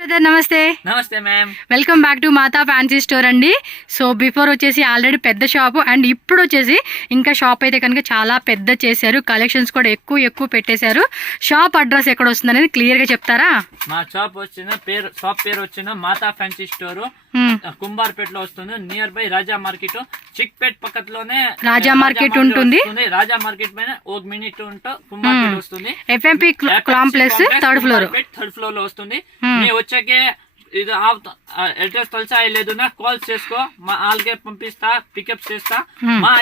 నమస్తే నమస్తే ma'am, welcome back to Mata fancy store అండి. సో బిఫోర్ వచ్చేసి ఆల్రెడీ పెద్ద షాప్ అండ్ ఇప్పుడు వచ్చేసి ఇంకా షాప్ అయితే కనుక చాలా పెద్ద చేశారు. కలెక్షన్స్ కూడా ఎక్కువ పెట్టేశారు. షాప్ అడ్రస్ ఎక్కడ వస్తుంది అనేది క్లియర్ గా చెప్తారా? మా షాప్ పేరు వచ్చిన మాతా ఫ్యాన్సీ స్టోర్ కుంబార్పేటలో వస్తుంది. Nearby Raja market, Chickpet పక్కలోనే రాజా మార్కెట్ ఉంటుంది. రాజా మార్కెట్ పైన 1 మినిట్ ఉంటూ కుంబార్పేట వస్తుంది. ఎఫ్ఎంపీ కాంప్లెక్స్ థర్డ్ ఫ్లోర్ లో వస్తుంది. మీ వచ్చాకే ఇది అడ్రస్ తెలుసా లేదు నా కాల్ చేసుకో, మా ఆల్గే పంపిస్తా, పికప్ చేస్తా. మా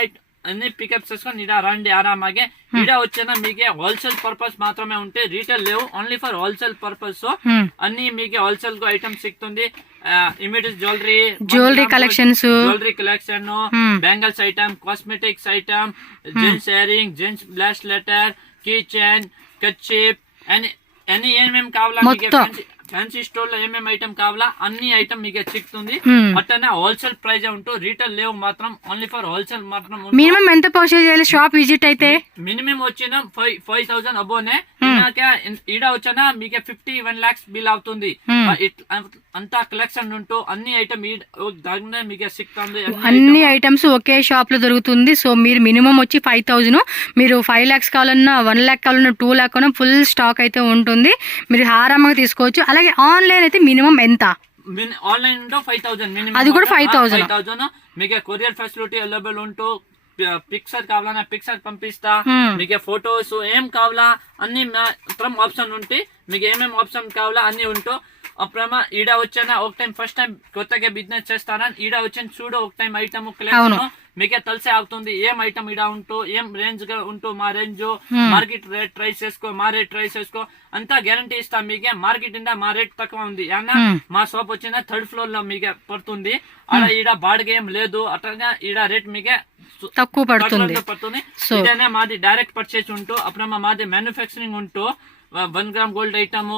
అన్ని పికప్ చేసుకొని ఇడ రండి ఆరామాగే. ఇడ వచ్చిన మీకే హోల్సేల్ పర్పస్ మాత్రమే ఉంటే, రీటైల్ లేవు, ఓన్లీ ఫర్ హోల్సేల్ పర్పస్. అన్ని మీకే హోల్సేల్ ఐటమ్ సిక్తుంది. Immediate jewellery collections, bangles item, cosmetics item, gents earring, gents bracelet, key chain, కచ్చిప్ అన్ని ఏమేమి కావాలా ఫ్యాన్సీ స్టోర్ లో ఏమేమి ఐటమ్ కావాలా అన్ని ఐటమ్ మీకు చిక్కుతుంది. అట్లనే హోల్సేల్ ప్రైజ్ ఉంటూ, రీటైల్ లేవు మాత్రం, ఓన్లీ ఫర్ హోల్సేల్ మాత్రం. మినిమం ఎంత పర్చేజ్ చేయాలి షాప్ విజిట్ అయితే? మినిమం వచ్చిన 5,000 అబోనే. ఈడ వచ్చిన మీకు 51 lakhs బిల్ అవుతుంది. అంతా కలెక్షన్ ఉంటూ అన్ని ఐటమ్ మీకు సిక్తుంది. అన్ని ఐటమ్స్ ఒకే షాప్ లో దొరుకుతుంది. సో మీరు మినిమం వచ్చి 5,000, మీరు 5 lakhs కావాలన్నా, 1 lakh కావాలన్నా, 2 lakh కావాలన్నా ఫుల్ స్టాక్ అయితే ఉంటుంది. మీరు హారామంగా తీసుకోవచ్చు. అలాగే ఆన్లైన్ అయితే మినిమం ఎంత? ఆన్లైన్ 5,000, అది కూడా 5,000. మీకు కొరియర్ ఫెసిలిటీ అవైలబుల్ ఉంటూ, పిక్చర్ కావాలన్నా పిక్చర్ పంపిస్తా. మీకు ఫొటోస్ ఏం కావాలా అన్ని మాత్రం ఆప్షన్ ఉంటే, మీకు ఏమేమి ఆప్షన్ కావాలా అన్ని ఉంటూ. అప్పుడేమో ఈడ వచ్చానా ఒక టైం ఫస్ట్ టైం కొత్తగా బిజినెస్ చేస్తానని ఈడ వచ్చాను చూడు, ఒక టైం ఐటమ్ కలెక్షన్ మీకే తెలిసే అవుతుంది. ఏం ఐటమ్ ఈడ ఉంటూ, ఏం రేంజ్ గా ఉంటూ, మా రేంజ్ మార్కెట్ రేట్ ట్రై చేసుకో, మా రేట్ ట్రై చేసుకో, అంతా గ్యారంటీ ఇస్తాం మీకే. మార్కెట్ ఇందా మా రేట్ తక్కువ ఉంది. ఏమన్నా మా షాప్ వచ్చిన 3rd floor లో మీకే పడుతుంది. అలా ఈడ బాడిగ ఏం లేదు. అట్లా ఈడ రేట్ మీకే తక్కువ పడుతుంది. ఇదనే మాది డైరెక్ట్ పర్చేస్ ఉంటూ, అప్పుడేమో మాది మ్యానుఫ్యాక్చరింగ్ ఉంటూ 1 gram గోల్డ్ ఐటమ్,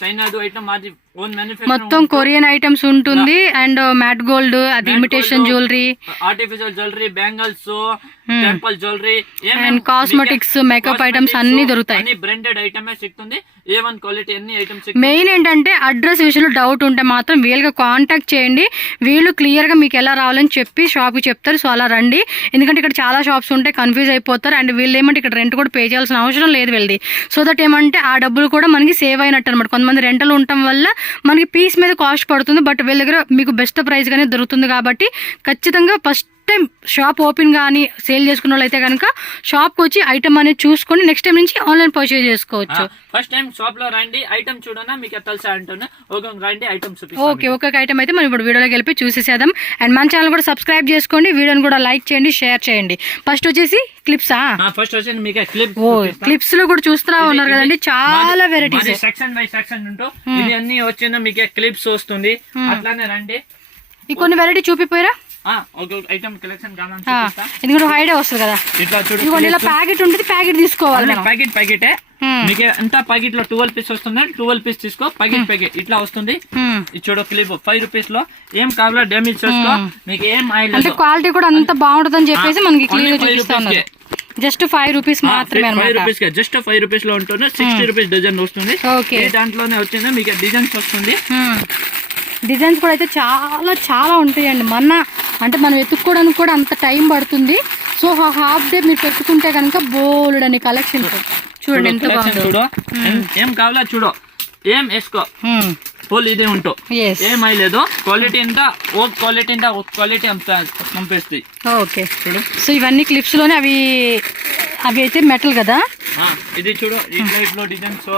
సైనాడు ఐటమ్ మాది ఓన్ మ్యానుఫ్యాక్చరింగ్, మొత్తం కొరియన్ ఐటమ్స్ ఉంటుంది. అండ్ మ్యాట్ గోల్డ్, అది imitation jewellery, artificial jewellery, bangles, temple jewellery, and cosmetics, makeup items అన్ని దొరుకుతాయి. అన్ని బ్రాండెడ్ ఐటమే సిక్తుంది. A1 క్వాలిటీ అన్ని ఐటమ్స్. మెయిన్ ఏంటంటే అడ్రస్ విషయంలో డౌట్ ఉంటే మాత్రం వీళ్ళకి కాంటాక్ట్ చేయండి. వీళ్ళు క్లియర్ గా మీకు ఎలా రావాలని చెప్పి షాప్ కి చెప్తారు. సో అలా రండి. ఎందుకంటే ఇక్కడ చాలా షాప్స్ ఉంటాయి, కన్ఫ్యూజ్ అయిపోతారు. అండ్ వీళ్ళు ఏమంటే ఇక్కడ రెంట్ కూడా పే చేయాల్సిన అవసరం లేదు వీళ్ళది. సో దట్ ఏమంటే ఆ డబ్బులు కూడా మనకి సేవ్ అయినట్టు అనమాట. కొంతమంది రెంటలు ఉండటం వల్ల మనకి పీస్ మీద కాస్ట్ పడుతుంది. బట్ వీళ్ళ దగ్గర మీకు బెస్ట్ ప్రైస్ గానే దొరుకుతుంది. కాబట్టి ఖచ్చితంగా ఫస్ట్ టైం షాప్ ఓపెన్ కానీ సేల్ చేసుకున్న వాళ్ళు అయితే కనుక షాప్ కి వచ్చి ఐటమ్ అనేది చూసుకొని నెక్స్ట్ టైం నుంచి ఆన్లైన్ పర్చేజ్ చేసుకోవచ్చు. ఫస్ట్ టైం షాప్ లో రండి, ఐటమ్ చూడనా మీకు తెలుసా అంటున్నా. రండి ఐటమ్ ఓకే, ఒక్కొక్క ఐటమ్ అయితే మనం ఇప్పుడు వీడియోలోకి వెళ్ళి చూసేసేద్దాం. అండ్ మన ఛానల్ కూడా సబ్స్క్రైబ్ చేసుకోండి, వీడియోని కూడా లైక్ చేయండి, షేర్ చేయండి. ఫస్ట్ వచ్చేసి క్లిప్సా? ఫస్ట్ వచ్చి మీకు క్లిప్స్ లో కూడా చూస్తున్నా ఉన్నారు కదండి, చాలా వెరైటీస్. సెక్షన్ బై సెక్షన్ ఉంటూ ఇది అన్ని వచ్చిన మీకు క్లిప్స్ వస్తుంది. అట్లానే రండి, ఈ కొన్ని వెరైటీ చూపిపోయారా? ఐటమ్ కలెక్షన్ ఎందుకంటే హైడే వస్తుంది కదా. ఇట్లా ఇలా ప్యాకెట్ ఉంటుంది, ప్యాకెట్ తీసుకోవాలి. ప్యాకెట్ మీకు ఎంత ప్యాకెట్ లో 12 పీస్ వస్తుంది. 12 పీస్ తీసుకో. ప్యాకెట్ ఇట్లా వస్తుంది. చూడు క్లిప్ 5 rupees లో ఏం కావాలో డ్యామేజ్ చేసుకో. మీకు ఏం ఆయిల్ అంటే క్వాలిటీ కూడా అంత బాగుంటుంది అని చెప్పేసి మనకి క్లియర్ గా చూపిస్తాను. జస్ట్ 5 rupees మాత్రమే. 5 rupees జస్ట్ 5 rupees లో ఉంటుంది. 60 rupees డజన్ వస్తుంది. దాంట్లోనే వచ్చింది మీకు డిజైన్స్ వస్తుంది. డిజైన్స్ కూడా అయితే చాలా ఉంటాయండి. అంటే మనం ఎత్తుక్కోవడానికి కూడా అంత టైం పడుతుంది. సో హాఫ్ డే మీరు పెట్టుకుంటే కనుక బోల్డ్ అని కలెక్షన్ చూడండి ఎంత బాగుంది. చూడు ఏం కావాలా చూడు, ఏం వేసుకో, ఫుల్ ఇదే ఉంటూ ఏం అయ్యలేదు. క్వాలిటీ ఎంత క్వాలిటీ పంపిస్తాయి. ఓకే, సో ఇవన్నీ క్లిప్స్ లోనే అవి అయితే మెటల్ కదా. ఇది చూడు ఇట్లా డిజైన్స్.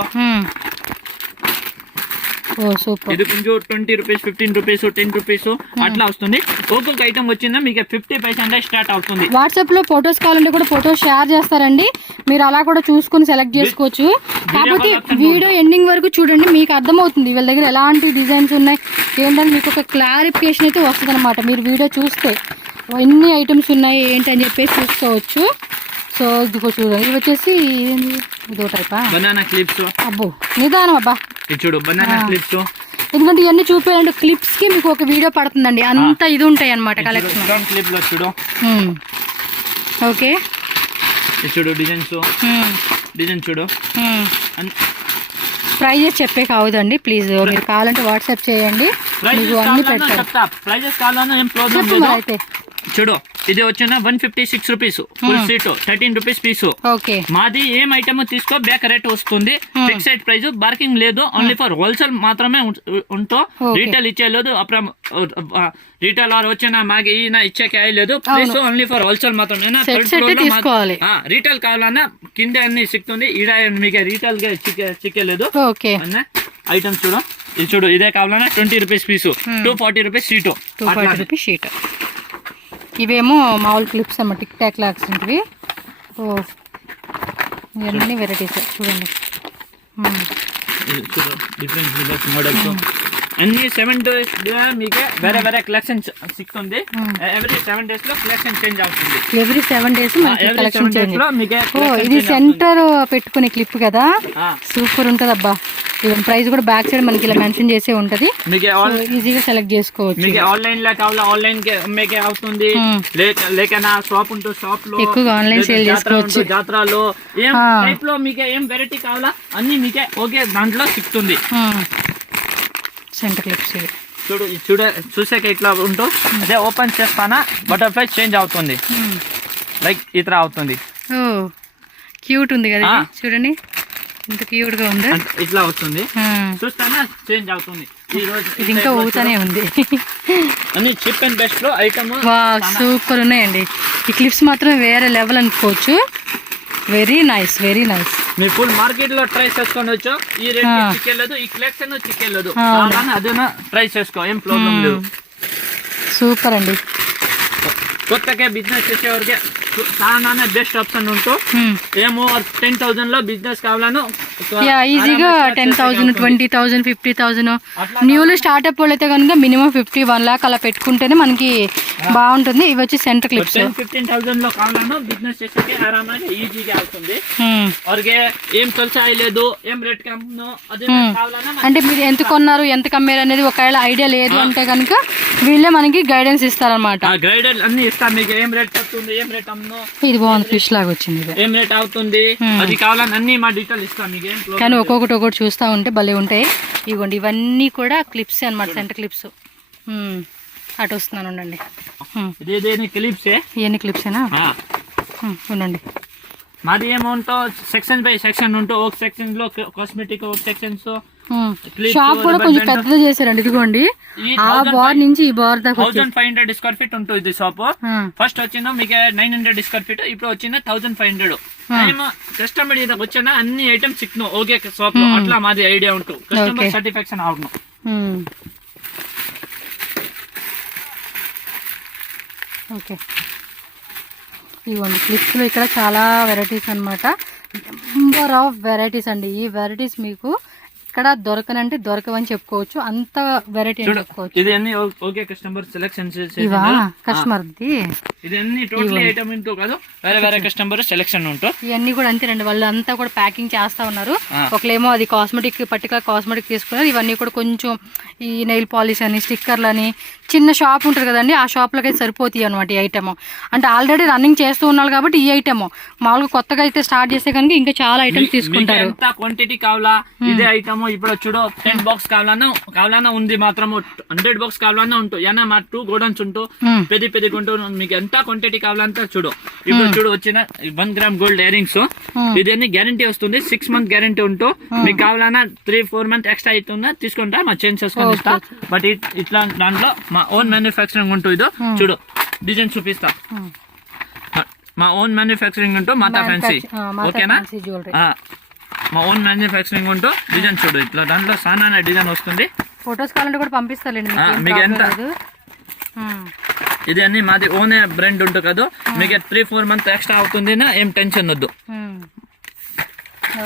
సూపర్. ఇది కొంచెం 20 rupees, 15 rupees, 10 rupees అట్లా వస్తుంది. ఒక్కొక్క ఐటమ్ వచ్చిందా మీకు 50% స్టార్ట్ అవుతుంది. వాట్సాప్ లో ఫొటోస్ కావాలంటే కూడా ఫొటోస్ షేర్ చేస్తారండి, మీరు అలా కూడా చూసుకుని సెలెక్ట్ చేసుకోవచ్చు. కాకపోతే వీడియో ఎండింగ్ వరకు చూడండి, మీకు అర్థమవుతుంది వీళ్ళ దగ్గర ఎలాంటి డిజైన్స్ ఉన్నాయి ఏంటని మీకు ఒక క్లారిఫికేషన్ అయితే వస్తుంది అనమాట. మీరు వీడియో చూస్తే ఎన్ని ఐటమ్స్ ఉన్నాయి ఏంటి అని చెప్పేసి చూసుకోవచ్చు. సో ఇదిగో చూడండి, ఇవి వచ్చేసి ఇదో టైపా బనానా క్లిప్స్. అబ్బో నిదానం అబ్బా, చూడు బనానా క్లిప్స్. ఎందుకంటే ఇవన్నీ చూపేయాలంటే క్లిప్స్ కి మీకు ఒక వీడియో పడుతుందండి, అంత ఇది ఉంటాయి అనమాట కలెక్షన్. క్లిప్ లో చూడు. ఓకే, చూడు డిజైన్స్, డిజైన్ చూడు. ప్రైజెస్ చెప్పే కావద్దండి ప్లీజ్, మీరు కావాలంటే వాట్సాప్ చేయండి, మీకు అన్ని పెడతారు. చెప్తా ప్రైజెస్ కావాలన్నా ఏం ప్రాబ్లం చెప్పు లేదు. మరి అయితే. చూడు ఇది వచ్చిన 156 రూపీస్ ఫుల్ సీట్, 13 రూపీస్ పీసు. ఓకే, మాది ఏం ఐటమ్ తీసుకో బ్యాక్ రేట్ వస్తుంది, ఫిక్స్డ్ ప్రైస్, బార్కింగ్ లేదు, ఓన్లీ ఫర్ హోల్సేల్ మాత్రమే ఉంటూ రీటైల్ ఇచ్చేయలేదు. అప్పుడు రీటైల్ వారు వచ్చిన మాకు ఈయన ఇచ్చేకే అయ్యలేదు, ప్రైస్ ఓన్లీ ఫర్ హోల్సేల్ మాత్రమే. తీసుకోవాలి. రీటైల్ కావాలన్నా కింద అన్ని సిక్తుంది, ఈడ మీకు రీటైల్ గా చిక్కలేదు. ఓకే, ఐటమ్ చూడు, ఇది చూడు, ఇదే కావాలన్నా 20 రూపీస్ పీసు, 240 రూపీస్ షీటు, 240 రూపీస్ షీట్. ఇవేమో మామూలు క్లిప్స్ అమ్మ, టిక్ టాక్ లాక్స్ ఉంటాయి. ఓ ఇవన్నీ వెరైటీస్ చూడండి. డిఫరెంట్ మోడల్స్ అన్ని 7 days మీకు వేరే వేరే కలెక్షన్ సిక్తుంది. ఎవ్రీ 7 days లో కలెక్షన్ చేంజ్ అవుతుంది. Every 7 days collection change. మీకు ఇది సెంటర్ పెట్టుకునే క్లిప్ కదా, సూపర్ ఉంటది అబ్బా. ప్రైస్ కూడా బ్యాక్ సైడ్ మనకి ఇలా మెన్షన్ చేసే ఉంటది, ఈజీగా సెలెక్ట్ చేసుకోవచ్చు. మీకు ఆన్లైన్ లో కావాలా ఆన్లైన్ కి అమ్మేకే అవుతుంది, లేక నా షాప్ ఉంటూ షాప్ లో ఎక్కువగా ఆన్లైన్ సేల్ చేసుకోవచ్చు. జాతరలో ఏం టైప్ లో మీకు ఏం వెరైటీ కావాలా అన్ని మీకే ఓకే దాంట్లో సిక్తుంది. సెంటర్ క్లిప్స్ ఇవి చూడు చూసాక ఇట్లా ఉంటూ అదే ఓపెన్ చేస్తానా బటర్ఫ్లై చేంజ్ అవుతుంది, లైక్ ఇట్లా అవుతుంది. ఓ క్యూట్ ఉంది కదా చూడండి, ఇంత క్యూట్ గా ఉంది. ఇట్లా అవుతుంది, చూస్తానా చేంజ్ అవుతుంది. ఈ రోజు ఇది ఇంకా ఊతానే ఉంది. అన్ని చీప్ అండ్ బెస్ట్ లో ఐటమ్ సూపర్ ఉన్నాయండి. ఈ క్లిప్స్ మాత్రం వేరే లెవెల్ అనుకోవచ్చు. Very nice, very nice. మీరు ఫుల్ మార్కెట్ లో ట్రై చేసుకోవచ్చు. ఈ రేట్ చిక్కేలేదు, ఈ కలెక్షన్ చిక్కేలేదు, అదేనా ట్రై చేసుకో, ఏం ప్రాబ్లం లేదు. సూపర్ అండి. కొత్తగా బిజినెస్ చేసేవారికి చాలా బెస్ట్ ఆప్షన్ ఉంటూ ఏమో 10,000 లో బిజినెస్ కావాలను ఈజీగా 10,000, 20,000, 50,000. న్యూలో స్టార్ట్అప్ వాళ్ళు అయితే కనుక మినిమం 50, 1 lakh అలా పెట్టుకుంటేనే మనకి బాగుంటుంది. ఇవి వచ్చి సెంటర్ క్లిప్స్. 15,000 లో కావాలను బిజినెస్ చేసేకి ఆరామాగా ఈజీగా అవుతుంది. ಅವ್ರಿಗೆ ఏం తెలుసా లేదు, ఏం రేట్ కమ్మును అదే కావాలన్నా అంటే మీరు ఎంత కొన్నారు, ఎంత కమ్మారు అనేది ఒకవేళ ఐడియా లేదు అంటే కనుక వీళ్ళే మనకి గైడెన్స్ ఇస్తారనమాట. గైడెన్స్ అన్ని ఇస్తాం, మీకు ఏం రేట్ పడుతుంది, ఏం రేట్ అమ్మును. ఇది బాగుంది, ఫిష్ లాగా వచ్చింది, ఏం రేట్ అవుతుంది అది కావాలని అన్ని మా డీటెయిల్ ఇస్తాం మీకు. కానీ ఒక్కొక్కటి చూస్తూ ఉంటే భలే ఉంటాయి. ఇవ్వండి ఇవన్నీ కూడా క్లిప్స్ అనమాట, సెంటర్ క్లిప్స్. అటు వస్తున్నాను ఉండండి. ఇవన్నీ క్లిప్సేనా ఉండండి. మాది ఏమౌంటో సెక్షన్ బై సెక్షన్ ఉంటూ ఒక సెక్షన్ లో కాస్మెటిక్, ఒక సెక్షన్స్ షాప్ కూడా కొంచెం పెద్దగా చేశారండి. ఇదిగోండి ఆ బార్ నుంచి ఈ బార్ దాకా 1500 స్క్వేర్ ఫీట్ ఉంటుంది ఇది షాప్. ఫస్ట్ వచ్చిందో మీకు 900 స్క్వేర్ ఫీట్, ఇప్పుడు వచ్చిన 1500. కస్టమర్ ఇదకు వచ్చిన అన్ని ఐటమ్స్ సిక్ను ఓకే షాప్ లో, అట్లా మాది ఐడియా ఉంటూ కస్టమర్ సాటిస్ఫాక్షన్ అవును. ఓకే ఇవ్వండి క్లిప్స్ లో ఇక్కడ చాలా వెరైటీస్ అనమాట, నెంబర్ ఆఫ్ వెరైటీస్ అండి. ఈ వెరైటీస్ మీకు ఇక్కడ దొరకనంటే దొరకవని చెప్పుకోవచ్చు, అంత వెరైటీ అని చెప్పుకోవచ్చు. ఇది అన్ని ఓకే కస్టమర్ సెలెక్షన్ ఇవా కస్టమర్ ఇది అన్ని టోటల్ ఐటమ్ ఉంటూ కాదు, వేరే వేరే కస్టమర్ సెలెక్షన్ ఉంటూ ఇవన్నీ కూడా అంతేనండి. వాళ్ళు అంతా కూడా ప్యాకింగ్ చేస్తా ఉన్నారు. ఒకలేమో అది కాస్మెటిక్, పర్టికులర్ కాస్మెటిక్ తీసుకున్నారు. ఇవన్నీ కూడా కొంచెం ఈ నెయిల్ పాలిష్ అని, స్టిక్కర్లు అని, చిన్న షాప్ ఉంటుంది కదండి ఆ షాప్లోకి అయితే సరిపోతాయి అనమాట ఈ ఐటమ్. అంటే ఆల్రెడీ రన్నింగ్ చేస్తూ ఉన్నారు కాబట్టి ఈ ఐటమ్, మామూలుగా కొత్తగా అయితే స్టార్ట్ చేస్తే కనుక ఇంకా చాలా ఐటమ్స్ తీసుకుంటారు. ఎంత క్వాంటిటీ కావాలా ఇదే ఐటమ్. ఇప్పుడు చూడు 10 బాక్స్ కావాలన్నా ఉంది, మాత్రం 100 బాక్స్ కావాలన్నా ఉంటుంది. ఏనా మా 2 గోడౌన్స్ ఉంటూ పెద్ద కొంటూ మీకు ఎంత క్వాంటిటీ కావాలంతా చూడు. ఇప్పుడు చూడు వచ్చిన 1 గ్రామ్ గోల్డ్ ఇయర్ రింగ్స్, ఇది అన్ని గ్యారంటీ వస్తుంది, 6 month గ్యారంటీ ఉంటూ మీకు కావాలన్నా 3-4 month ఎక్స్ట్రా అవుతుందా తీసుకుంటా, మా చేంజ్ చేసుకొని ఇస్తా. బట్ ఇట్లా దాంట్లో మా ఓన్ మ్యానుఫ్యాక్చరింగ్ ఉంటూ ఇదో చూడు డిజైన్ చూపిస్తా. మా ఓన్ మ్యానుఫ్యాక్చరింగ్ ఉంటూ మాతా ఫ్యాన్సీ ఓకేనా, మా ఓన్ మ్యానుఫ్యాక్చరింగ్ ఉంటూ డిజైన్ చూడు ఇట్లా దాంట్లో సానా డిజైన్ వస్తుంది. ఫొటోస్ కావాలంటే కూడా పంపిస్తారండి మీకు. ఎంత ఇది అన్ని మాది ఓన్ బ్రాండ్ ఉంటుంది కదా, మీకు 3-4 month ఎక్స్ట్రా అవుతుంది, ఏం టెన్షన్ వద్దు.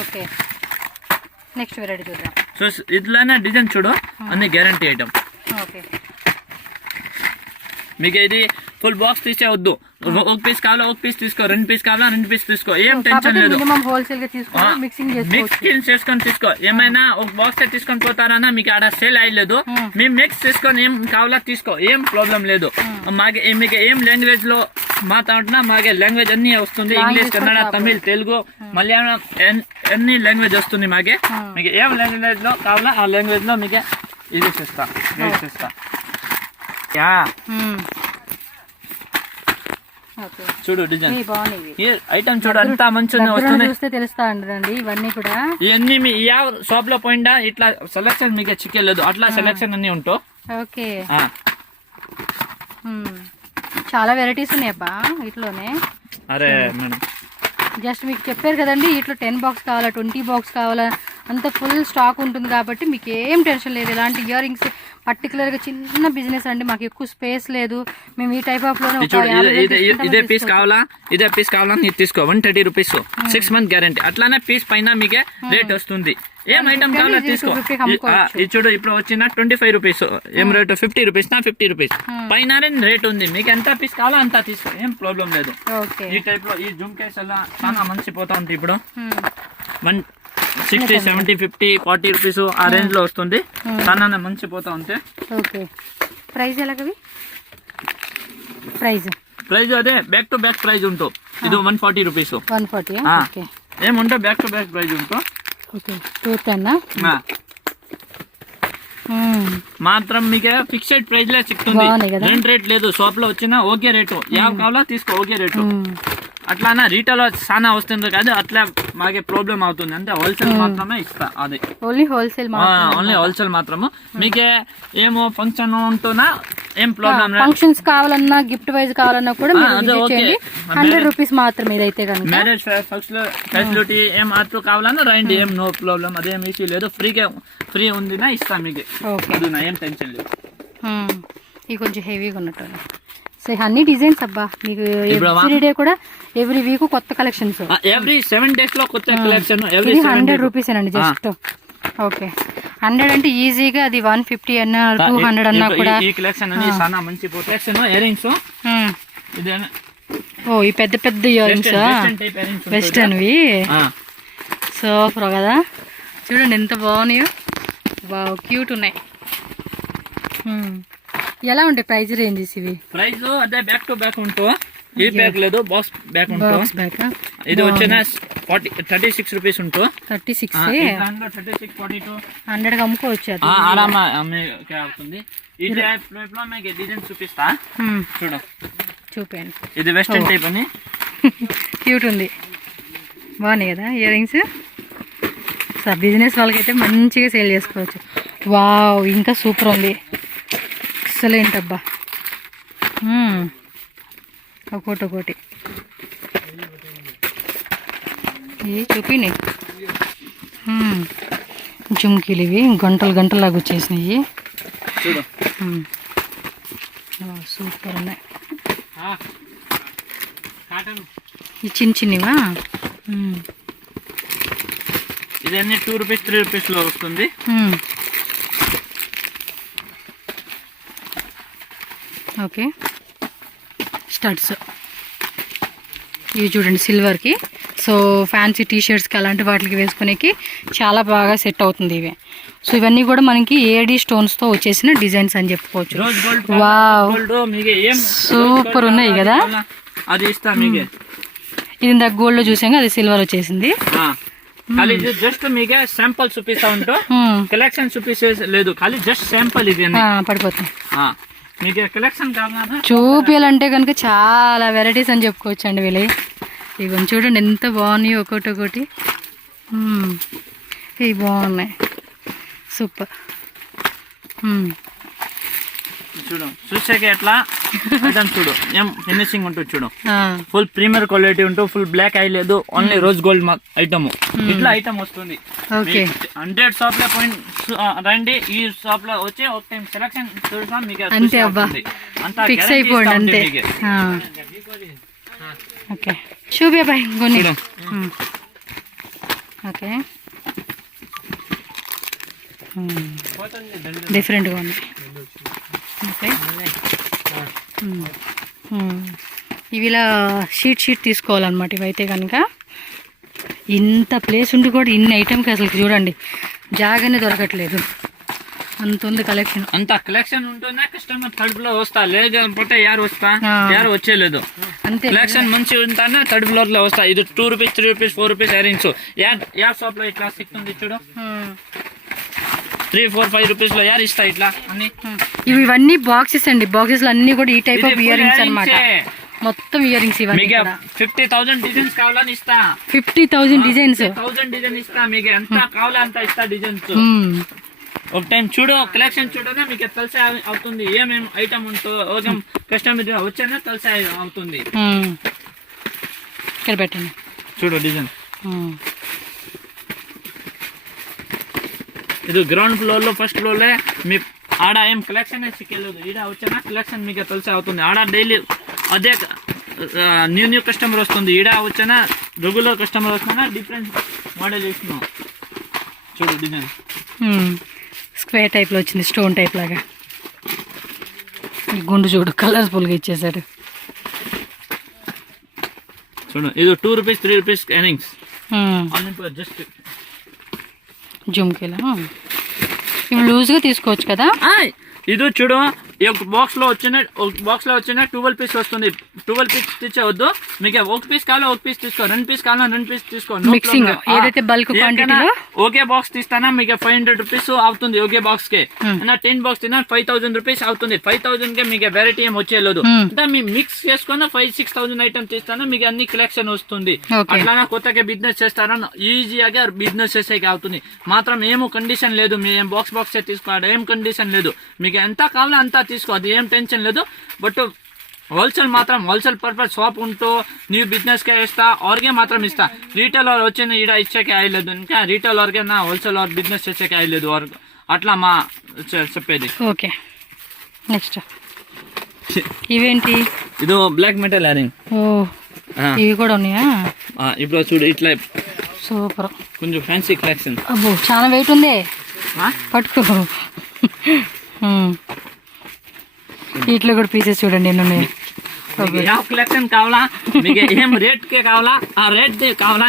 ఓకే నెక్స్ట్ వెరైటీ చూద్దాం. సో ఇట్లానే డిజైన్ చూడు, అన్ని గ్యారంటీ ఐటమ్. ఓకే మీకు ఇది ఫుల్ బాక్స్ తీసేవద్దు. ఒక పీస్ కావాలా ఒక పీస్ తీసుకో, 2 పీస్ కావాలా 2 పీస్ తీసుకో, ఏం టెన్షన్ లేదు. మినిమం హోల్సేల్ గా తీసుకోవాలి, మిక్సింగ్ చేసుకొని తీసుకో. ఏమైనా ఒక బాక్స్ తీసుకొని పోతారన్నా మీకు ఆడ సేల్ అయ్యలేదు, మేము మిక్స్ చేసుకొని ఏం కావాలా తీసుకో, ఏం ప్రాబ్లం లేదు. మీకు ఏం లాంగ్వేజ్ లో మాట్లాడినా మాకే లాంగ్వేజ్ అన్ని వస్తుంది, ఇంగ్లీష్, కన్నడ, తమిళ్, తెలుగు, మలయాళం అన్ని లాంగ్వేజ్ వస్తుంది మాకే. మీకు ఏం లాంగ్వేజ్ లో కావాలా ఆ లాంగ్వేజ్ లో మీకే ఇది చేస్తా. చూడు డిజైన్, ఈ ఐటమ్ చూడు అంతా మంచిగా వస్తుంది. చూస్తే తెలుస్తా అండి ఇవన్నీ కూడా. ఇవన్నీ మీ షాప్ లో పోయిందా ఇట్లా సెలెక్షన్ మీకు చిక్కెళ్ళదు, అట్లా సెలెక్షన్ అన్ని ఉంటావు. ఓకే, చాలా వెరైటీస్ ఉన్నాయబ్బా ఇట్లోనే. అరే మేడం జస్ట్ మీకు చెప్పారు కదండి, ఇట్లా 10 బాక్స్ కావాలా 20 బాక్స్ కావాలా అంత ఫుల్ స్టాక్ ఉంటుంది కాబట్టి మీకు ఏం టెన్షన్ లేదు. ఇలాంటి ఇయర్ రింగ్స్ పర్టికులర్గా చిన్న బిజినెస్ అండి, మాకు ఎక్కువ స్పేస్ లేదు, మేము ఈ టైప్ ఆఫ్ లోనే ఇదే పీస్ కావాలా నీకు తీసుకో, 130 రూపీస్, 6 month గ్యారంటీ. అట్లానే పీస్ పైన మీకే రేట్ వస్తుంది. ఏం ఐటమ్ కావాలా తీసుకో. ఇది చూడు ఇప్పుడు వచ్చిన 25 రూపీస్, ఏం రేటు 50 రూపీస్ నా 50 రూపీస్ పైన రేట్ ఉంది. మీకు ఎంత పీస్ కావాలా అంత తీసుకో, ఏం ప్రాబ్లం లేదు. ఈ టైప్ లో ఈ జుమ్కేస్ అలా చాలా మంచి పోతా ఉంది. ఇప్పుడు 160, 70, 50, 40 రూపీస్ ఆ రేంజ్ లో వస్తుంది, చాలా మంచి పోతా ఉంటే. ఓకే, ప్రైస్ ఎలాగవి? ప్రైస్ అదే బ్యాక్ టు బ్యాక్ ప్రైస్ ఉంటుంది. ఇది 140 రూపీస్. 140 ఏముంటే బ్యాక్ టు బ్యాక్ ప్రైస్ ఉంటుంది. మాత్రం మీకు ఫిక్స్డ్ ప్రైస్ లో చిక్తుంది, రెంట్ రేట్ లేదు. షాప్ లో వచ్చినా ఓకే రేటు, యావ్ కావాలా తీసుకో ఓకే రేటు. అట్లానా రీటైల్ చాలా వస్తుంది కాదు, అట్లా మాకే ప్రాబ్లం అవుతుంది. అంటే హోల్సేల్ మాత్రమే ఇస్తా, అది ఓన్లీ హోల్సేల్ మాత్రము. మీకే ఏమో ఫంక్షన్ ఉంటున్నా ఏం ప్రాబ్లం, ఫంక్షన్స్ కావాలన్నా గిఫ్ట్ వైజ్ కావాలన్నా కూడా 100 రూపీస్ మాత్రమే. ఇదైతే మ్యారేజ్ ఫెసిలిటీ ఏం అట్లు కావాలన్నా రండి, ఏం నో ప్రాబ్లం, అదేం ఇష్యూ లేదు. ఫ్రీ ఉంది నా ఇస్తా మీకు, ఏం టెన్షన్ లేదు. ఇది కొంచెం హెవీగా ఉన్నట్టు అన్ని డిజైన్స్ అబ్బా మీకు ఎవ్రీ డే కూడా, ఎవ్రీ వీక్ కొత్త కలెక్షన్స్, ఎవ్రీ 7 days లో కొత్త కలెక్షన్. 100 రూపీస్ అండి జస్ట్. ఓకే, 100 అంటే ఈజీగా అది 150 అన్నా 200 అన్నా కూడా. ఈ కలెక్షన్ అన్ని చాలా మంచి కలెక్షన్. ఇయర్ రింగ్స్ ఈ పెద్ద పెద్ద ఇయర్ రింగ్స్ వెస్టర్న్వి సూపర్ కదా. చూడండి ఎంత బాగున్నాయో, వావ్ క్యూట్ ఉన్నాయి. ఎలా ఉంటాయి ప్రైస్ రేంజెస్ ఇవి? ప్రైస్ అదే బ్యాక్ టు బ్యాక్ ఉంటూ, ఈ బ్యాక్ లేదు బాక్స్ బ్యాక్ ఉంటూ. ఇది వచ్చిన 36 రూపీస్ ఉంటూ. 36 36, 42 100 అమ్ముకోవచ్చు, ఆరామా అవుతుంది. ఇది మీకు డిజైన్ చూపిస్తా, చూపండి. ఇది వెస్టర్న్ టైప్ అని క్యూట్ ఉంది, బాగున్నాయి కదా ఇయర్ రింగ్స్. బిజినెస్ వాళ్ళకైతే మంచిగా సేల్ చేసుకోవచ్చు. వావ్ ఇంకా సూపర్ ఉంది, ఎక్సలెంట్ అబ్బా. ఒకటి చూపినాయి జుమ్కీలు, ఇవి గంటలు లాగా వచ్చేసినాయి. సూపర్ ఉన్నాయి ఈ చిన్నవా. ఇదన్నీ 2 రూపీస్ 3 రూపీస్ లో వస్తుంది. ఓకే, స్టడ్స్ ఇవి చూడండి సిల్వర్కి. సో ఫ్యాన్సీ టీషర్ట్స్కి అలాంటి వాటికి వేసుకునేకి చాలా బాగా సెట్ అవుతుంది ఇవి. సో ఇవన్నీ కూడా మనకి ఏడి స్టోన్స్తో వచ్చేసిన డిజైన్స్ అని చెప్పుకోవచ్చు. వావ్ సూపర్ ఉన్నాయి కదా. అది ఇస్తా మీకు. ఇది ఇందాక గోల్డ్ లో చూసాం, అది సిల్వర్ వచ్చేసింది. ఖాళీ జస్ట్ మీకు శాంపుల్ చూపిస్తా ఉంటా, కలెక్షన్ చూపిస్తే లేదు, ఖాళీ జస్ట్ శాంపుల్ ఇది పడిపోతుంది. మీకు కలెక్షన్ కావాలన్నా చూపించాలంటే కనుక చాలా వెరైటీస్ అని చెప్పుకోవచ్చు అండి వీళ్ళ. ఇవి చూడండి ఎంత బాగున్నాయి, ఒకటి ఇవి బాగున్నాయి, సూపర్. చూడు చూసాక ఎట్లా చూడు ఏం ఫినిషింగ్ ఉంటుంది చూడు, ఫుల్ ప్రీమియర్ క్వాలిటీ ఉంటుంది, ఫుల్ బ్లాక్ అయి లేదు, ఓన్లీ రోజ్ గోల్డ్ ఐటమ్ ఇట్లా ఐటమ్ వస్తుంది. 100 షాప్ లో పోయి రండి, ఈ షాప్ లో వచ్చి ఒక టైం సెలెక్షన్ చూసాం మీకు అంతే. అబ్బా ఫిక్స్ అయిపోండి అంతే. ఓకే చూపే బాయ్ కొన్ని. ఓకే డిఫరెంట్గా ఉంది. ఓకే ఇవి ఇలా షీట్ తీసుకోవాలన్నమాట. ఇవైతే కనుక ఇంత ప్లేస్ ఉండి కూడా ఇన్ని ఐటమ్కి అసలు చూడండి జాగానే దొరకట్లేదు, అంత ఉంది కలెక్షన్. అంత కలెక్షన్ ఉంటుందా కస్టమర్ థర్డ్ ఫ్లోర్ వస్తా, లేకపోతే యారు వచ్చేలేదు. అంతే కలెక్షన్ మంచి ఉంటానా థర్డ్ ఫ్లోర్ లో వస్తా. ఇది 2 రూపీస్ 3 రూపీస్ 4 రూపీస్ ఇయరింగ్స్ యార్ షాప్ లో ఇట్లా సిక్తుంది చూడు, 3, 4, 5 రూపీస్ లో యార్ ఇస్తా ఇట్లా అన్ని. ఇవన్నీ బాక్సెస్ అండి, బాక్సెస్ లో అన్ని కూడా ఈ టైప్ ఆఫ్ ఇయర్ రింగ్స్ అనమాట. మొత్తం ఇయర్ రింగ్స్ ఇవన్నీ 50,000 డిజైన్స్ కావాలని ఇస్తా. 50,000 డిజైన్స్, 1000 డిజైన్ ఇస్తా. మీకు ఎంత కావాలో అంత ఇస్తా డిజైన్స్. ఒక టైం చూడు, కలెక్షన్ చూడగా మీకు తెలిసే అవుతుంది ఏమేమి ఐటమ్ ఉంటుందో. కస్టమర్ వచ్చానా తెలిసే అవుతుంది. ఇక్కడ పెట్టండి చూడు డిజైన్. ఇది గ్రౌండ్ ఫ్లోర్ లో ఫస్ట్ ఫ్లోర్ లో మీ ఆడ ఏం కలెక్షన్ చిక్కేలేదు. ఈడ వచ్చానా కలెక్షన్ మీకు తెలిసే అవుతుంది. ఆడ డైలీ అదే న్యూ కస్టమర్ వస్తుంది. ఈడ వచ్చానా రెగ్యులర్ కస్టమర్ వస్తున్నా డిఫరెంట్ మోడల్ చేస్తున్నాం. చూడు డిజైన్ స్క్వేర్ టైప్ లో వచ్చింది, స్టోన్ టైప్ లాగా. ఈ గుండు చూడు కలర్ఫుల్ గా ఇచ్చేసాడు. చూడు ఇది 2 రూపీస్ 3 రూపీస్ ఇయరింగ్స్ జస్ట్ జుమ్కేలా. ఇవి లూజ్ గా తీసుకోవచ్చు కదా. ఇది చూడు ఒక బాక్స్ లో వచ్చిన 12 పీస్ వస్తుంది. 12 పీస్ తెచ్చవద్దు. మీకు ఒక పీస్ కావాలో ఒక పీస్ తీసుకో, 2 పీస్ కావాలో 2 పీస్ తీసుకో. మిక్సింగ్ ఏదైతే బల్క్ క్వాంటిటీలో ఒకే బాక్స్ తీస్తానా మీకు 500 రూపీస్ అవుతుంది. ఒకే బాక్స్ కి 10 బాక్స్ తిన్నా 5,000 రూపీస్ అవుతుంది. 5,000 కి మీకు వెరైటీ ఏం వచ్చేయలేదు. అంటే మీ మిక్స్ చేసుకున్న 5,000-6,000 ఐటమ్ తీస్తానా మీకు అన్ని కలెక్షన్ వస్తుంది. అట్లానే కొత్తగా బిజినెస్ చేస్తారా ఈజీగా బిజినెస్ చేసేకి అవుతుంది. మాత్రం ఏమో కండిషన్ లేదు, మీ బాక్స్ తీసుకోవాలి ఏం కండిషన్ లేదు. మీకు ఎంత కావాలో అంతా తీసుకో, అది ఏం టెన్షన్ లేదు. బట్ హోల్సేల్ పర్పస్ షాప్ ఉంటూ నీ బిజినెస్ కే ఇస్తా, ఆర్గే మాత్రం ఇస్తా. రీటైల్ వచ్చిన ఈడ ఇచ్చేకే అయ్యలేదు. ఇంకా రీటైల్ ఆర్గే నా హోల్సేల్ బిజినెస్ చేసేకే అయ్యలేదు. అట్లా మా చెప్పేది. ఓకే నెక్స్ట్ ఇవేంటి? ఇది బ్లాక్ మెటల్ ఇయరింగ్. ఓ ఇవి కూడా ఉన్నాయా? ఇప్పుడు చూడు ఇట్లా సూపర్, కొంచెం ఫ్యాన్సీ కలెక్షన్. అబ్బో చాలా వెయిట్ ఉంది, పట్టుకో. ఇట్లా కూడా పీసెస్ చూడండి ఎన్ని ఉన్నాయి. కలెక్షన్ కావాలా మీకు ఏం రేట్ కే కావాలా ఆ రేట్ కావాలా.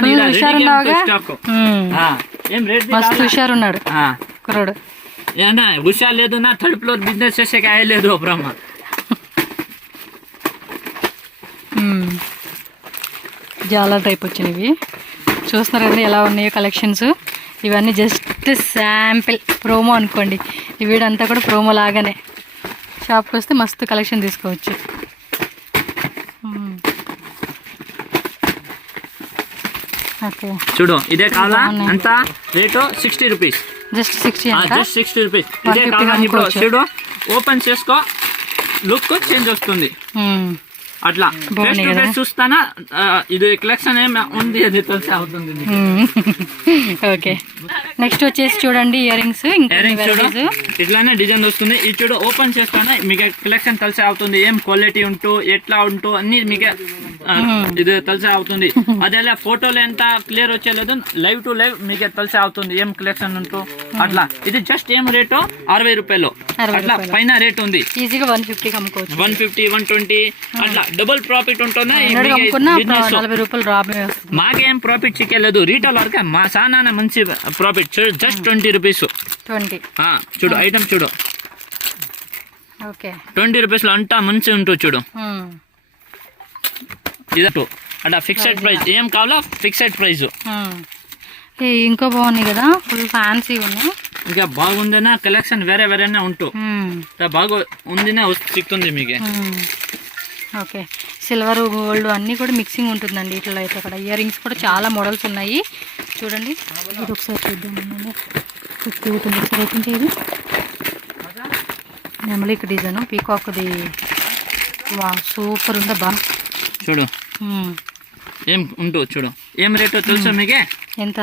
ఏం రేట్ మస్తు హుషారు ఉన్నాడు కుర్రాడు. ఏనా హుషారు లేదు నా థర్డ్ ఫ్లోర్ బిజినెస్ చేసే కాయలేదు బ్రహ్మ. చాలా టైప్ వచ్చినవి చూస్తున్నారు కదా ఎలా ఉన్నాయో కలెక్షన్స్. ఇవన్నీ జస్ట్ శాంపిల్ ప్రోమో అనుకోండి. ఈ వీడంతా కూడా ప్రోమో లాగానే. షాప్కి వస్తే మస్తు కలెక్షన్ తీసుకోవచ్చు. ఓకే చూడు ఇదే కావాలా ఎంత rate 60 rupees. Just 60 just 60 rupees. ఇదే కావాలా. ఇప్పుడు చూడు ఓపెన్ చేసుకో, లుక్ చేంజ్ వస్తుంది. అట్లా చూస్తానా ఇది కలెక్షన్ ఏం ఉంది అది తెలిసి అవుతుంది. ఓకే నెక్స్ట్ వచ్చేసి చూడండి ఇయర్ రింగ్స్. ఇట్లానే డిజైన్ వస్తుంది. ఇది చూడు ఓపెన్ చేస్తానా మీకు కలెక్షన్ తెలిసి అవుతుంది. ఏం క్వాలిటీ ఉంటూ ఎట్లా ఉంటూ అన్ని మీకు ఇది తెలిసి అవుతుంది. అదే ఫోటోలు ఎంత క్లియర్ వచ్చేలేదు, లైవ్ టు లైవ్ మీకు తెలిసి అవుతుంది ఏం కలెక్షన్ ఉంటూ. అట్లా ఇది జస్ట్ ఏం రేటు 60 రూపాయలు. అట్లా పైన రేట్ ఉంది. ఈజీగా 150 అమ్ముకోవచ్చు. 150 120 అట్లా డబుల్ ప్రాఫిట్ ఉంటుందా. మాకేం ప్రాఫిట్ చిక్కలేదు. రీటైల్ వరకు మా చాలా మంచి ప్రాఫిట్. Just 20 rupees. చూడు ఐటమ్ చూడు 20 రూపీస్ లో అంతా మంచి ఉంటుంది. చూడు ఇదటు అట్లా ఫిక్స్డ్ ప్రైస్. ఏం కావాలో ఫిక్స్డ్ ప్రైస్. ఇంకా బాగున్నాయి కదా, ఫుల్ ఫ్యాన్సీ ఉన్నాయి. ఇంకా బాగుందినా కలెక్షన్ వేరే వేరేనే ఉంటూ బాగా ఉందినా చిక్తుంది మీకు. ఓకే సిల్వర్ గోల్డ్ అన్నీ కూడా మిక్సింగ్ ఉంటుందండి ఇట్లా. అయితే అక్కడ ఇయర్ రింగ్స్ కూడా చాలా మోడల్స్ ఉన్నాయి చూడండి. ఇది ఒకసారి చూద్దాం. ఒకసారి అయితే ఇది నెమలిక్ డిజైన్ పీకాక్ది. వా సూపర్ ఉందా బా. చూడు ఏం ఉంటూ చూడు ఏం రేటో తెలుసా మీకే? ఎంత?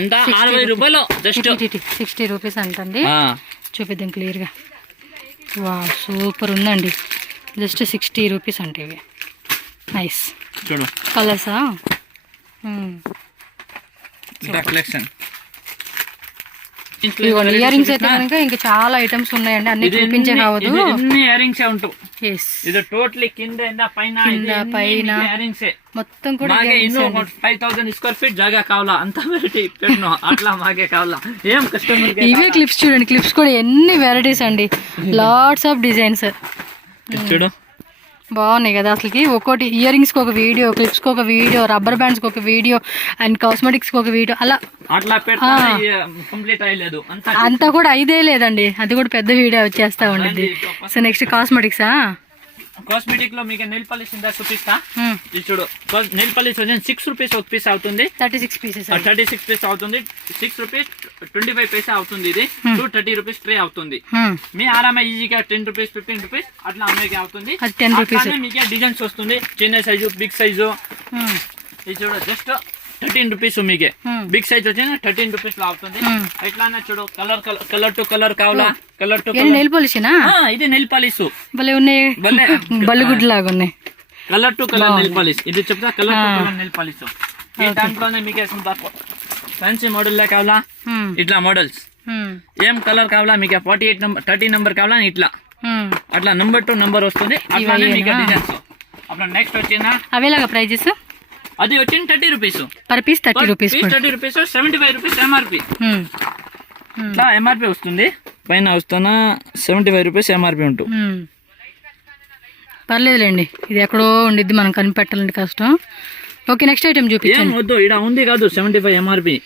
ఎంత 60 రూపాయలు. జస్ట్ 60 రూపీస్ అంటండి. చూపిద్దాం క్లియర్గా. వా సూపర్ ఉందండి. జస్ట్ 60 రూపీస్ అంటే ఇవి. నైస్. చూడు కలర్సా కలెక్షన్. ఇదిగోండి ఇయర్ రింగ్స్ అయితే కనుక ఇంకా చాలా ఐటమ్స్ ఉన్నాయండి, అన్ని చూపించే కావద్దు. అన్ని ఇయర్ రింగ్స్ ఉంటావు. ఎస్, ఇది టోటలీ కింద పైన ఇయర్ రింగ్స్ మొత్తం కూడా మాకే ఇನ್ನು 5000 స్క్వేర్ ఫీట్ జాగా కావాలా, అంత వెరైటీ పెట్టినా అట్లా మాకే కావాలా. ఏం కస్టమర్ ఇవే క్లిప్స్ చూడండి, క్లిప్స్ కూడా ఎన్ని వెరైటీస్ అండి, లాట్స్ ఆఫ్ డిజైన్స్ చూడు బాగున్నాయి కదా. అసలుకి ఒక్కోటి ఇయర్ రింగ్స్కి ఒక వీడియో, క్లిప్స్కి ఒక వీడియో, రబ్బర్ బ్యాండ్స్కి ఒక వీడియో అండ్ కాస్మెటిక్స్కి ఒక వీడియో, అలా అట్లా పెడతా కంప్లీట్ అయ్యలేదు అంతా కూడా ఐదే లేదండి, అది కూడా పెద్ద వీడియో వచ్చేస్తా ఉండిద్ది. So next కాస్మెటిక్సా? కాస్మెటిక్ లో మీకు నెయిల్ పాలిష్ ఇందా చూపిస్తా. ఇది చూడు, నెయిల్ పాలిష్ వచ్చి 6 రూపీస్ ఒక పీస్ అవుతుంది, 36 పీసెస్ 36 పీస్ అవుతుంది, 6 రూపీస్ 25 పైసా అవుతుంది. ఇది 30 రూపీస్ ట్రే అవుతుంది. మీ ఆరామ ఈజీగా 10 రూపీస్ 15 రూపీస్ అట్లా అమ్మేకి అవుతుంది. 10 రూపీస్ మీకే డిజైన్స్ వస్తుంది, చిన్న సైజు బిగ్ సైజు. ఇది చూడు జస్ట్ 13 రూపీస్ మీకే, బిగ్ సైజ్ వచ్చి 13 రూపీస్ లో అవుతుంది. ఎట్లానే చూడు కలర్ టు కలర్ కావాలా, కలర్ టు నెయిల్ పాలిషేనా? ఇది నెయిల్ పాలిష్ భలే ఉన్నాయి, బల్లుగుడ్డు లాగా ఉన్నాయి. Colour to colour nail polish, ఇది చెప్తా colour to colour nail polish. ఈ దాంట్లోనే మీకే ఫ్యాన్సీ మోడల్ లా కావాలా, ఇట్లా మోడల్స్ ఏం కలర్ కావాలా మీకు 48 నంబర్ 30 నంబర్ కావాలా, ఇట్లా అట్లా నంబర్ టు నంబర్ వస్తుంది. అట్లానే మీకు డిజైన్స్. అప్పుడు నెక్స్ట్ వచ్చిన అవేలాగా ప్రైజెస్ అది వచ్చింది 30 rupees per piece, 30 rupees 30 rupees 75 rupees MRP. ఇట్లా ఎంఆర్పి వస్తుంది, పైన వస్తున్నా 75 రూపీస్ ఎంఆర్పి ఉంటుంది. పర్లేదులేండి, ఇది ఎక్కడో ఉండిద్ది, మనం కనిపెట్టాలంటే కష్టం. ఓకే నెక్స్ట్ ఐటమ్ చూపించండి. వద్దు ఇక్కడ ఉంది కాదు 75 ఎంఆర్పి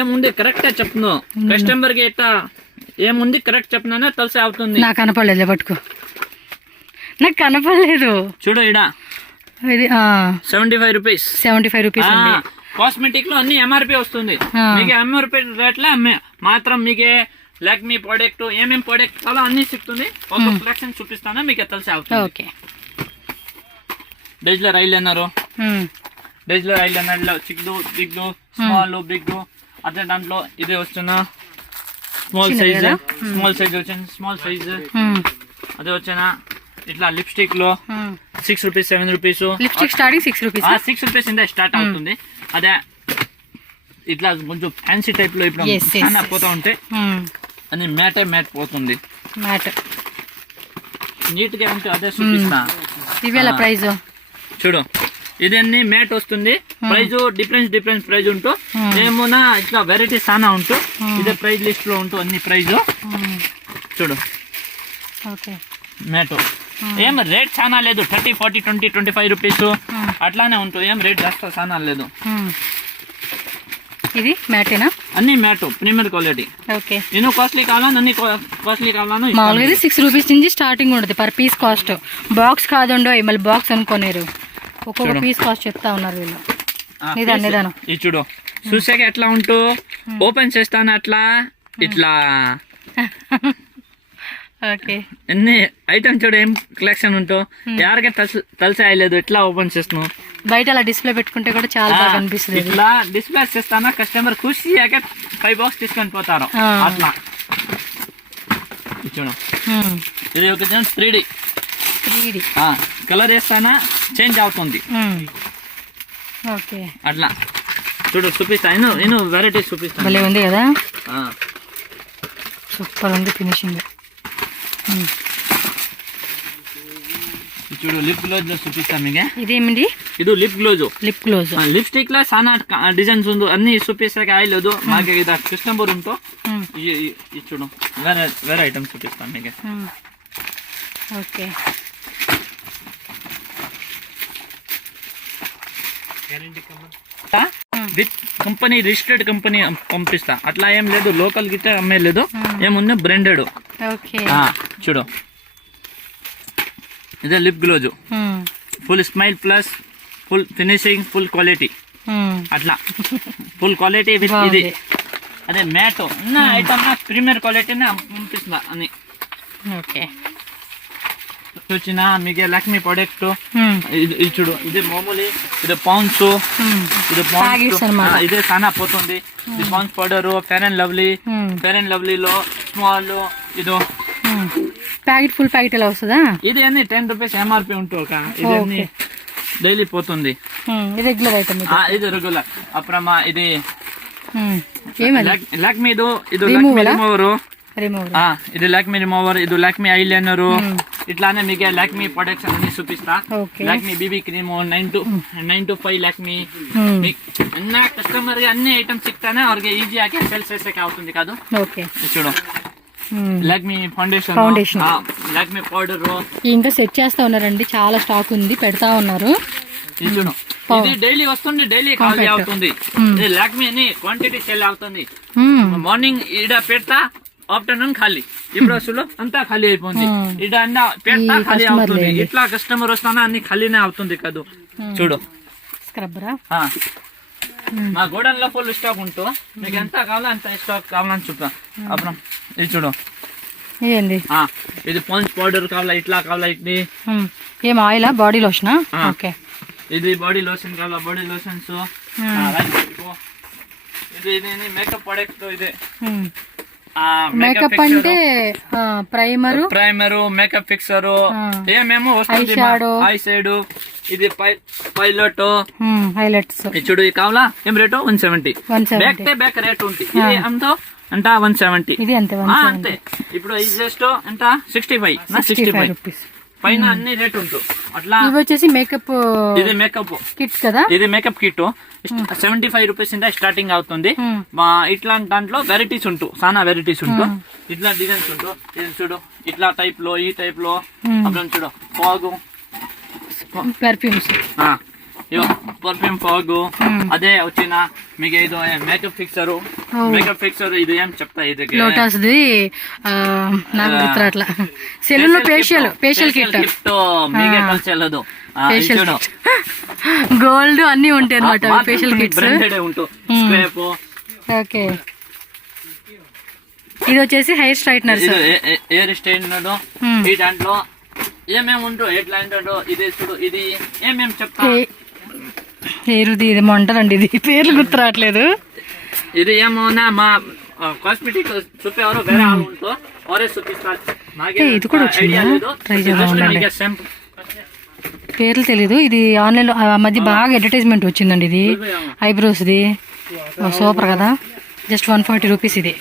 ఏముంది కరెక్ట్ చెప్తున్నావు కస్టమర్ కి, ఎట్లా ఏముంది కరెక్ట్ చెప్పినా తెలిసి అవుతుంది. నాకు కనపడలేదు, పట్టుకో, నాకు కనపడలేదు. చూడు ఇడ ఇది 75 రూపీస్ 75 రూపీస్. కాస్మెటిక్ లో అన్ని ఎంఆర్పి వస్తుంది. మీకు ఎంఆర్పి రేట్లే మాత్రం మీకే లాక్మీ ప్రోడక్ట్ ఏమేం ప్రోడక్ట్ చాలా అన్ని సిక్తుంది. ఒక కలెక్షన్ చూపిస్తాను మీకు తెలిసి అవుతుంది. ఓకే డైజ్లర్ ఐలైనర్, డైజ్లర్ ఐలైనర్ లో చిక్కు బిగ్ స్మాల్ బిగ్, అదే దాంట్లో ఇది వస్తున్నా స్మాల్ సైజ్ వచ్చింది, స్మాల్ సైజ్ అదే వచ్చిన. ఇట్లా లిప్స్టిక్ లో 6 rupees 7 rupees, lipstick starting 6 rupees 6 rupees ఇందా స్టార్ట్ అవుతుంది. అదే ఇట్లా కొంచెం ఫ్యాన్సీ టైప్ లో ఇప్పుడు చాలా పోతా ఉంటే అని మ్యాట్ పోతుంది, మ్యాట్ నీట్ గా ఉంటే అదే చూపిస్తా. ఇవేళ ప్రైస్ చూడు, ఇది అన్ని మ్యాట్ వస్తుంది. ప్రైజ్ డిఫరెన్స్ ప్రైజ్ ఉంటూ ఏమోనా ఇట్లా వెరైటీస్ చాలా ఉంటూ ఇదే ప్రైజ్ లిస్ట్ లో ఉంటూ అన్ని ప్రైజ్ చూడు. ఓకే మ్యాట్ ఏం రేట్ చాలా లేదు, 30 40 20 25 రూపీస్ అట్లానే ఉంటుంది. ఏం రేట్ జాస్తి చాలా లేదు. ఇది మ్యాటేనా? అన్ని మ్యాట్ ప్రీమియర్ క్వాలిటీ. ఓకే నేను కాస్ట్లీ కావాలా, అన్ని కాస్ట్లీ కావాలా? మామూలుగా ఇది 6 రూపీస్ నుంచి స్టార్టింగ్ ఉంటుంది పర్ పీస్ కాస్ట్. బాక్స్ కాదుండో మళ్ళీ బాక్స్ అనుకోలేరు, ఒక్కొక్క పీస్ కాస్ట్ చెప్తా ఉన్నారు వీళ్ళు. నిదానం ఇది చూడు, చూసాక ఎట్లా ఉంటూ ఓపెన్ చేస్తాను అట్లా ఇట్లా. ఓకే ఎన్ని ఐటమ్ చూడు, ఏం కలెక్షన్ ఉంటూ ఎవరికే తెలిసి అయ్యలేదు. ఎట్లా ఓపెన్ చేస్తున్నావు, బయట అలా డిస్ప్లే పెట్టుకుంటే కూడా చాలా బాగా అనిపిస్తుంది. ఇట్లా డిస్ప్లే చేస్తానా కస్టమర్ ఖుషి 5 బాక్స్ తీసుకొని పోతారు అట్లా. చూడు ఇది ఒక 3D కలర్ వేస్తానా చేంజ్ అవుతుంది. ఓకే అట్లా చూడు చూపిస్తా, నేను వెరైటీస్ చూపిస్తాను. భలే ఉంది కదా, సూపర్ ఉంది ఫినిషింగ్. చూడు లిప్ గ్లోజ్ చూపిస్తా మీకు. ఇదేమిటి? ఇది లిప్ గ్లోజ్. లిప్స్టిక్ లో చాలా డిజైన్స్ ఉంది, అన్ని చూపిస్తాక అయ్యలేదు మాకు. ఇది కస్టమర్ ఉంటూ ఇది చూడు వేరే ఐటమ్ చూపిస్తాను మీకు. Okay with company registered company పంపిస్తా, అట్లా ఏం లేదు లోకల్ గిట్ట అమ్మే లేదు. ఏముంది బ్రాండెడ్. చూడు ఇదే lip గ్లోజ్, full smile plus full finishing full quality అట్లా ఫుల్ క్వాలిటీ విత్ ఇది. అదే మ్యాట్ ఐటమ్ ప్రీమియర్ క్వాలిటీనే పంపిస్తా అని. ఓకే చూసిన మీకు లక్ష్మీ ప్రొడక్ట్ ఇది చూడు, ఇది మామూలు ఇది పాన్స్, ఇది ఇదే చాలా పోతుంది. ఇది Pond's powder fair and lovely లో స్మాల్ ఇదో ప్యాకెట్ ఫుల్ ప్యాకెట్ ఎలా వస్తుందా? ఇది అన్ని 10 రూపీస్ ఎంఆర్పి ఉంటూ ఇది అన్ని డైలీ పోతుంది. రెగ్యులర్ ఐటమ్, ఇది రెగ్యులర్. అప్పుడమ్మా ఇది ఏమది ಲ್ಯಾಕ್ಮಿ ಇದು Removal ಲ್ಯಾಕ್ಮಿ ರಿಮೂವರ್ రిమూవర్ ఇది ల్యాక్మీ రిమూవర్ ఇది ల్యాక్మీ ఐలైనర్ ఇట్లానే మీకు ల్యాక్మీ ప్రొడక్ట్స్ అన్ని చూపిస్తా okay Lakme BB cream 9 to 5 Lakme అన్న కస్టమర్ ಗೆ అన్ని ఐటమ్స్ సిక్తానే ಅವ್ರಿಗೆ ఈజీ ಆಗಿ ಸೇಲ್ చేసేకి అవుతుంది కాదు ఓకే చూడు ల్యాక్మీ ఫౌండేషన్ ల్యాక్మీ పౌడర్ ఇంకా సెట్ చేస్తా ఉన్నారండి, చాలా స్టాక్ ఉంది, పెడతా ఉన్నారు. ఇది చూడు ఇది డైలీ వస్తుంది, డైలీ ఖాళీ అవుతుంది. ఇది ల్యాక్మీ అని క్వాంటిటీ సేల్ అవుతుంది. మార్నింగ్ ఈడ పెడతా, ఆఫ్టర్నూన్ ఖాళీ. ఇప్పుడు అసలు అంతా ఖాళీ అయిపోయింది. ఈడ అన్న పెడతా ఖాళీ అవుతుంది. ఇట్లా కస్టమర్ వస్తానా అన్ని ఖాళీనే అవుతుంది కాదు. చూడు స్క్రబ్బరా మా గోడౌన్ లో ఫుల్ స్టాక్ ఉంటూ మీకు ఎంత కావాలో అంత స్టాక్ కావాలని చూపా. అప్పుడు ఇది చూడు ఇదేంది, ఇది పాండ్స్ పౌడర్ కావాలా, ఇట్లా కావాలా, ఇది ఏం ఆయిలా, బాడీ లోషనా? ఓకే ఇది బాడీ లోషన్ కావాలా, బాడీ లోషన్స్. ఇది మేకప్ ప్రొడక్ట్. ఇది మేకప్ అంటే ప్రైమరు మేకప్ ఫిక్సర్ ఏమేమో వస్తుంది. ఐ షేడ్, ఇది పైలట్, హైలైట్స్. చూడు ఇది కావాలా, ఏం రేటు 170. బ్యాక్ రేట్ ఉంటుంది. ఇది అంతా అంట 170. ఇది అంతే. ఇప్పుడు ఇది జస్ట్ అంట 65 రూపీస్ పైన అన్ని రేట్ ఉంటుంది. అట్లా ఇవి వచ్చేసి మేకప్, ఇది మేకప్ కిట్ కదా, ఇది మేకప్ కిట్ 75 రూపీస్ ఇంత స్టార్టింగ్ అవుతుంది. మా ఇట్లాంటి దాంట్లో వెరైటీస్ ఉంటూ, చాలా వెరైటీస్ ఉంటూ, ఇట్లా డిజైన్స్ ఉంటూ. ఇది చూడు ఇట్లా టైప్ లో, ఈ టైప్ లో. అప్పుడు చూడు ఫాగ్ పర్ఫ్యూమ్స్, పర్ఫ్యూమ్ ఫాగ్. అదే వచ్చిన మీకు ఇది మేకప్ ఫిక్సర్. ఇది ఏం చెప్తా, ఇది లోటస్ ది నాకు గుర్తురాట్లా. సెలూన్ లో ఫేషియల్ కిట్ మీకే కలిసేలేదు. చూడు గోల్డ్ అన్ని ఉంటాయి అనమాట ఫేషియల్ కిట్స్. ఓకే ఇది వచ్చేసి హెయిర్ స్ట్రైట్నర్స్. హెయిర్ స్ట్రైట్నర్ ఈ దాంట్లో ఏమేమి ఉంటో, ఎట్లా అంటాడో ఇది చూడు. ఇది ఏమేమి చెప్తా, పేరుది ఏమో అంటారండి, ఇది పేర్లు గుర్తురావట్లేదు. ఇది ఏమోనా మా కాస్మెటిక్ చూపేవారు వేరే వాళ్ళు ఉంటో అవరే చూపిస్తారు. ఇది కూడా వచ్చిందా, ట్రై చేద్దాం. పేర్లు తెలీదు. ఇది ఆన్లైన్ లో ఆ మధ్య బాగా అడ్వర్టైజ్మెంట్ వచ్చిందండి. ఇది ఐబ్రోస్ది సూపర్ కదా, జస్ట్ 140 రూపీస్ ఇది.